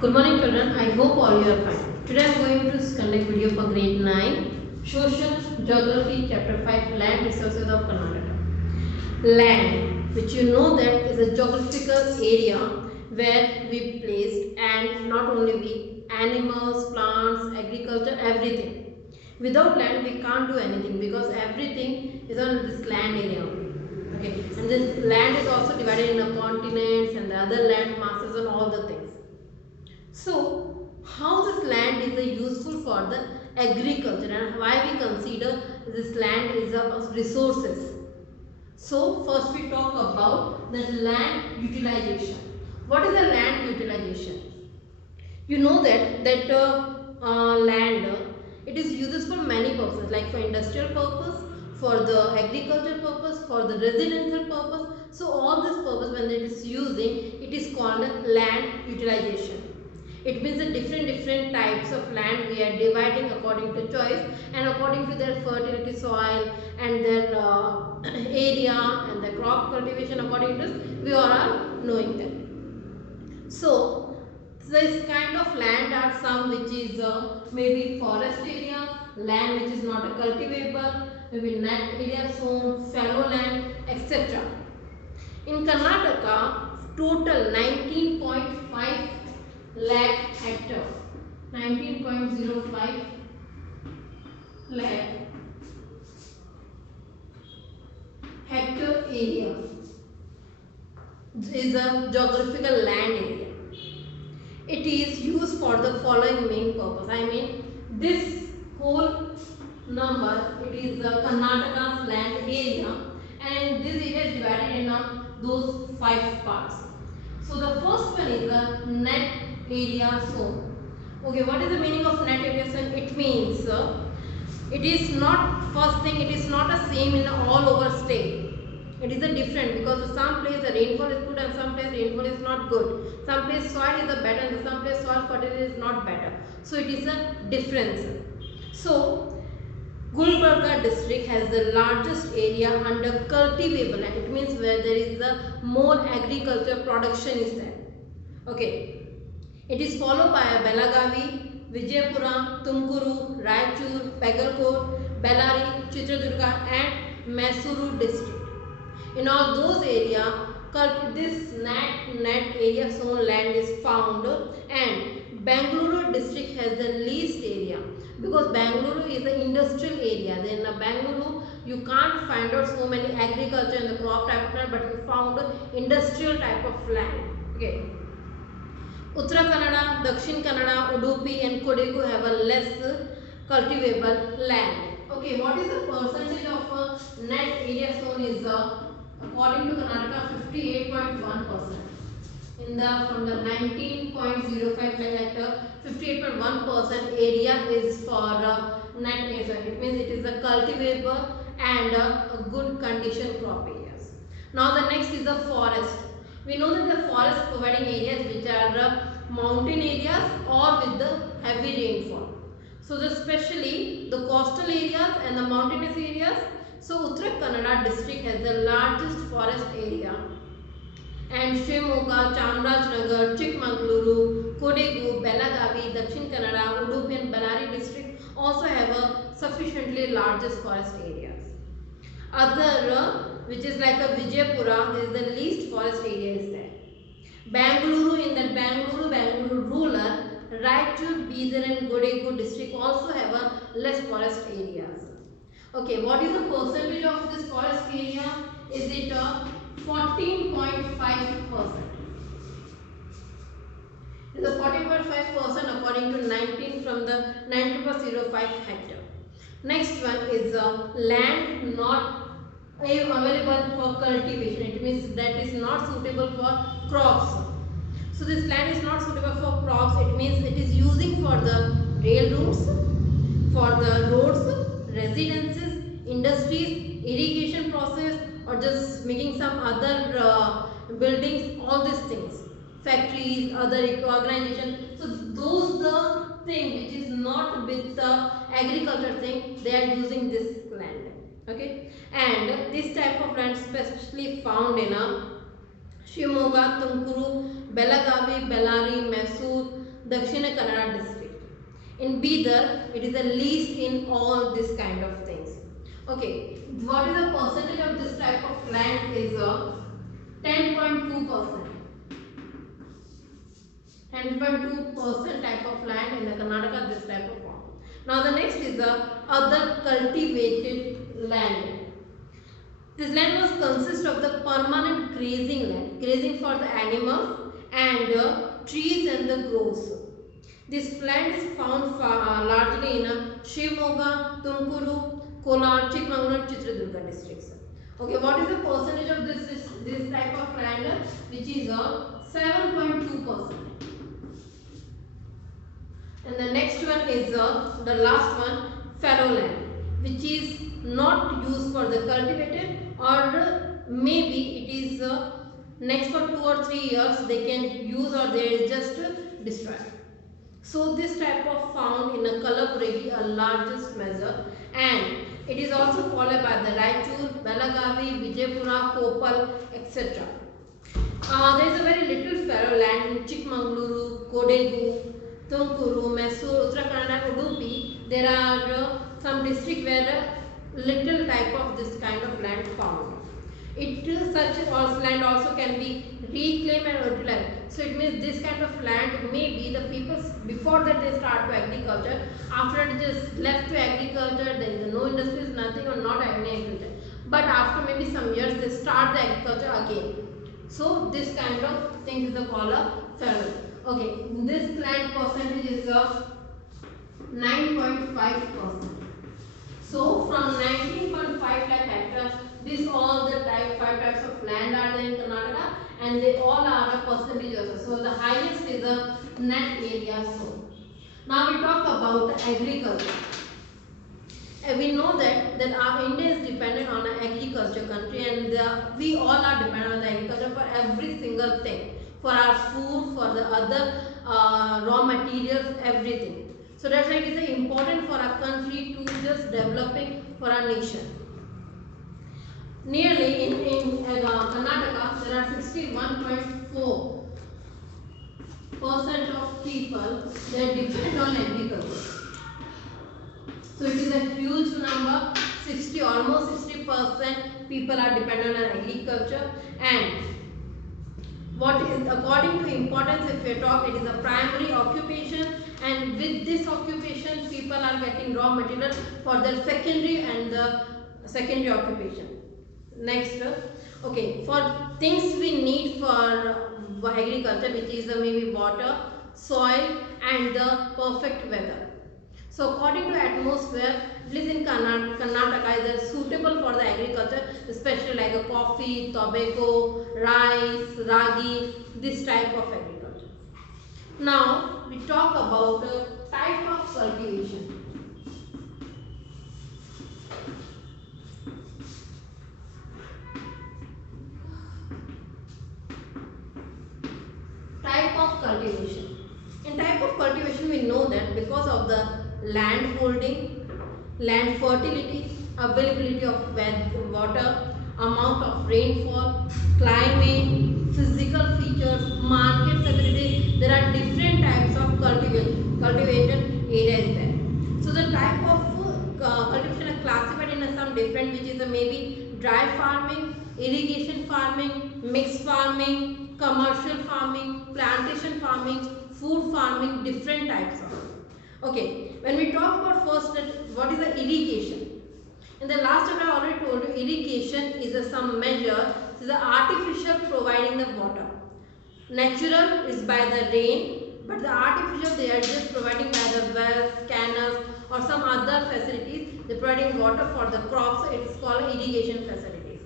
Good morning children, I hope all you are fine. Today I am going to conduct video for grade 9, Social Geography chapter 5, Land Resources of Karnataka. Land, which you know that is a geographical area where we placed, and not only we, animals, plants, agriculture, everything. Without land we can't do anything because everything is on this land area only. Okay, and this land is also divided into continents and the other land masses and all the things. So, how this land is useful for the agriculture and why we consider this land is a resources. So, first we talk about the land utilization. What is the land utilization? You know that land it is uses for many purposes, like for industrial purpose, for the agriculture purpose, for the residential purpose. So all this purpose when it is using, it is called land utilization. It means the different types of land we are dividing according to choice and according to their fertility soil and their area and the crop cultivation. According to this we all are knowing them. So this kind of land are some which is maybe forest area, land which is not a cultivable, maybe net area zone, fallow land, etc. In Karnataka, total 19.5 lakh hectare, 19.05 lakh hectare area is a geographical land area. It is used for the following main purpose. I mean, this whole number, it is Karnataka's land area, and this area is divided in those 5 parts. So the first one is the net area zone. Okay, what is the meaning of net area zone? It means it is not, first thing, it is not the same in all over state. It is a different, because some place the rainfall is good and some place rainfall is not good. Some place soil is a better and some place soil fertility is not better. So it is a difference. So Gulbarga district has the largest area under cultivable land. It means where there is the more agriculture production is there. Okay. It is followed by Belagavi, Vijayapura, Tumkuru, Raichur, Pagalkot, Bellary, Chitradurga and Mysuru district. In all those areas, this net area zone land is found, and Bangalore district has the least area because Bangalore is an industrial area. Then in Bangalore you can't find out so many agriculture and the crop type of land, but you found industrial type of land. Okay. Uttara Kannada, Dakshin Kannada, Udupi and Kodagu have a less cultivable land. Okay, what is the percentage of net area zone is according to Karnataka 58.1%. In the from the 19.05 hectare, 58.1% area is for net area zone. It means it is a cultivable and a good condition crop areas. Now the next is the forest. We know that the forest providing areas which are mountain areas or with the heavy rainfall. So especially the coastal areas and the mountainous areas. So Uttara Kannada district has the largest forest area, and Shimoga, Chamarajanagar, Chikmagaluru, Kodagu, Belagavi, Dakshin Kannada, Udupi and Bellary district also have a sufficiently largest forest areas. Other which is like a Vijayapura, there is the least forest area is there. Bangalore, in that Bangalore rural, Raichur, Bidar and Kodagu district also have a less forest areas. Okay, what is the percentage of this forest area? Is it 14.5%? It is a 14.5% according to 19 from the 19.05 hectare. Next one is land not available for cultivation. It means that is not suitable for crops. So this land is not suitable for crops. It means it is using for the railroads, for the roads, residences, industries, irrigation process, or just making some other buildings, all these things, factories, other organization. So those the thing which is not with the agriculture thing, they are using this land. Okay, and this type of land especially found in Shimoga, Tumkuru, Belagavi, Bellary, Mysore, Dakshina Kannada district. In Bidar, it is the least in all this kind of things. Okay, what is the percentage of this type of land is 10.2%. 10.2% type of land in the Karnataka, this type of farm. Now the next is the other cultivated land. This land was consist of the permanent grazing land, grazing for the animals and trees and the groves. This land is found largely in Shimoga, Tumkuru, Kolar, Chikmagalur, Chitradurga districts. Okay, what is the percentage of this type of land? Which is 7.2%. And the next one is the last one, fallow land, which is not used for the cultivated, or maybe it is next for 2 or 3 years they can use, or they is just destroyed. So this type of found in a Kalaburagi, a largest measure, and it is also followed by the Raichur, Belagavi, Vijaypura, Koppal, etc. There is a very little fallow land in Chikmagaluru, Kodegu, Tumkuru, Mysore, Uttarakhand, Udupi. There are some districts where little type of this kind of land found. Such land also can be reclaimed and utilized. So it means this kind of land, maybe the people before that they start to agriculture, after it just left to agriculture, there is no industries, nothing, or not any agriculture. But after maybe some years they start the agriculture again. So this kind of thing is the called a fallow. Okay, this land percentage is 9.5%. So from 19.5 lakh hectares, this all the 5 types of land are there in Karnataka, and they all are a percentage also. So the highest is the net area sown. Now we talk about agriculture. We know that our India is dependent on an agriculture country, and we all are dependent on the agriculture for every single thing, for our food, for the other raw materials, everything. So that's why it is important for our country to just developing for our nation. Nearly in Karnataka, there are 61.4% of people that depend on agriculture. So it is a huge number. Almost 60% people are dependent on agriculture. And what is, according to importance, if we talk, it is a primary occupation, and with this occupation people are getting raw material for their secondary and the secondary occupation. Next, okay, for things we need for agriculture, which is maybe water, soil, and the perfect weather. So according to atmosphere, at least in Karnataka is suitable for the agriculture, especially like a coffee, tobacco, rice, ragi, this type of agriculture. Now we talk about type of cultivation. Type of cultivation. In type of cultivation, we know that because of the land holding, land fertility, availability of water, amount of rainfall, climate, physical features, market stability, there are different types of cultivation area is there. So the type of cultivation are classified in some different, which is maybe dry farming, irrigation farming, mixed farming, commercial farming, plantation farming, food farming, different types of. Okay, when we talk about first, what is the irrigation? In the last chapter I already told you, irrigation is some measure, it is the artificial providing the water. Natural is by the rain, but the artificial they are just providing by the wells, canals, or some other facilities. They are providing water for the crops, so it is called irrigation facilities.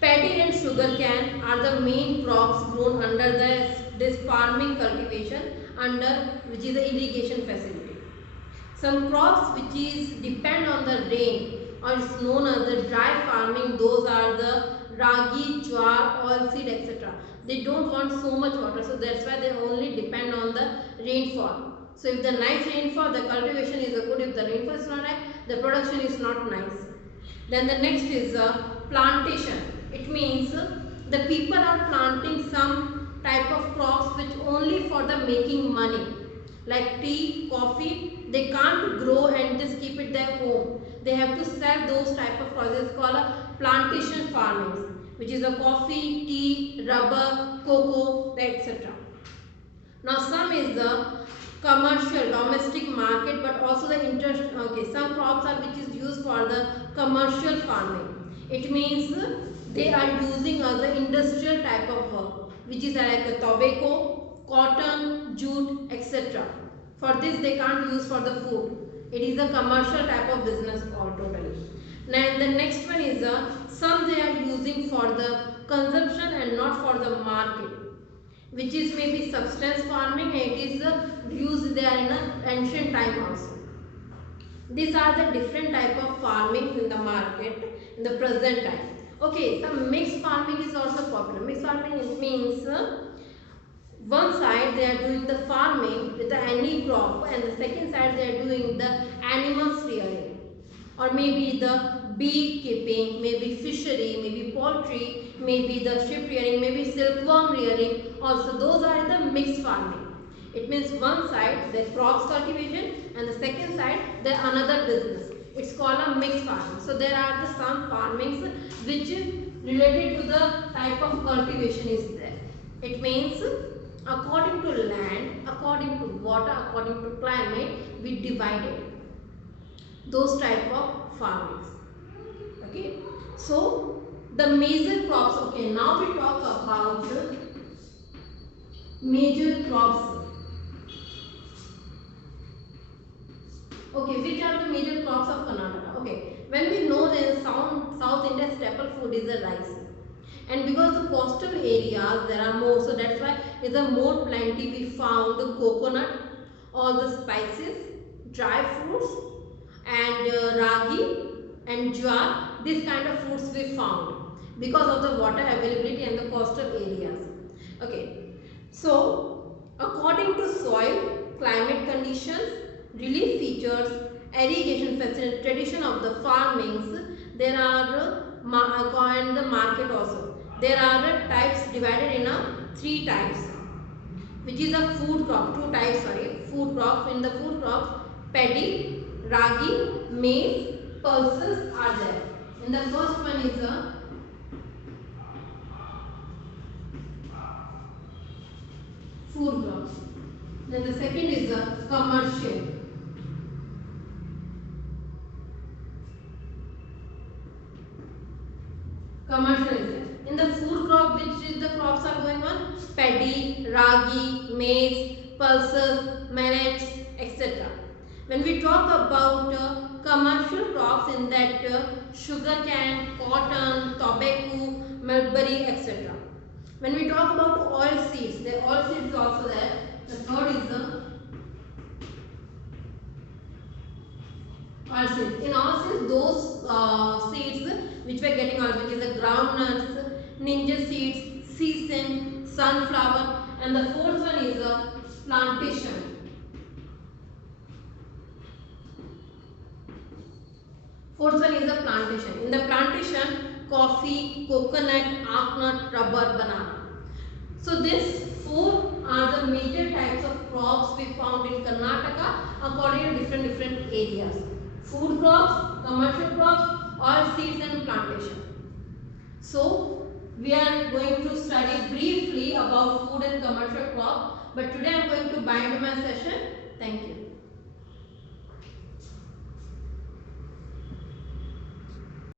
Paddy and sugarcane are the main crops grown under this farming cultivation, under which is the irrigation facility. Some crops which is depend on the rain or is known as the dry farming, those are the ragi, jowar, oilseed, etc. They don't want so much water, so that's why they only depend on the rainfall. So if the nice rainfall, the cultivation is good. If the rainfall is not high, the production is not nice. Then the next is plantation. It means the people are planting some type of crops which only for the making money, like tea, coffee. They can't grow and just keep it their home. They have to sell those type of crops. It's called a plantation farming, which is a coffee, tea, rubber, cocoa, etc. Now some is the commercial domestic market, but also the some crops are which is used for the commercial farming. It means they are using as the industrial type of work, which is like a tobacco, cotton, jute, etc. For this they can't use for the food. It is a commercial type of business all totally. Now the next one is some they are using for the consumption and not for the market, which is maybe substance farming. It is used there in an ancient time also. These are the different type of farming in the market in the present time. Okay, some mixed farming is also popular. Mixed farming means one side they are doing the farming with any crop, and the second side they are doing the animals rearing, or maybe the beekeeping, maybe fishery, maybe poultry, maybe the sheep rearing, maybe silkworm rearing. Also, those are the mixed farming. It means one side the crops cultivation and the second side the another business. It's called a mixed farming. So there are the some farmings which related to the type of cultivation is there. It means according to land, according to water, according to climate, we divided those type of farmings. Okay, so the major crops. Okay, now we talk about major crops. Okay, which are the major crops of Karnataka? Okay, when we know that in South India staple food is the rice, and because the coastal areas there are more, so that's why is a more plenty we found the coconut, all the spices, dry fruits, and ragi and jowar. This kind of fruits we found because of the water availability and the coastal areas. Okay, so according to soil, climate conditions, relief features, irrigation facility, tradition of the farmings, there are and the market also. There are types divided in three types, which is a food crop. Two types, sorry, food crops. In the food crops, paddy, ragi, maize, pulses are there. In the first one is a food crops. Then the second is a commercial. Commercial is there. In the food crop, which is the crops are going on? Paddy, ragi, maize, pulses, millets, etc. When we talk about commercial crops, in that sugar cane, cotton, tobacco, mulberry, etc. When we talk about oil seeds, the oil seeds is also there. The third is the oil seeds. In oil seeds, those seeds which we are getting oil, which is the groundnuts, ninja seeds, sesame, sunflower, and the fourth one is a plantation. Fourth one is a plantation. In the plantation, coffee, coconut, almond, rubber, banana. So these four are the major types of crops we found in Karnataka according to different areas. Food crops, commercial crops, oil seeds and plantation. So we are going to study briefly about food and commercial crop, but today I am going to bind my session